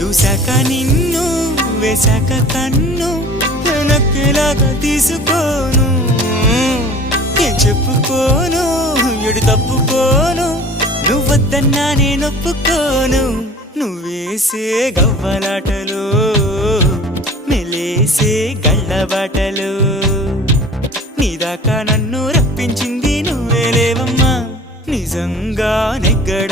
చూశాక నిన్ను వేశాక కన్ను నక్కేలాగా తీసుకోను ఏం చెప్పుకోను ఎడు తప్పుకోను నువ్వద్దన్నా నేనొప్పుకోను నువ్వేసే గవ్వలాటలు మెలేసే గళ్ళబాటలు నీదాకా నన్ను రప్పించింది నువ్వేలేవమ్మా నిజంగా నెగ్గడ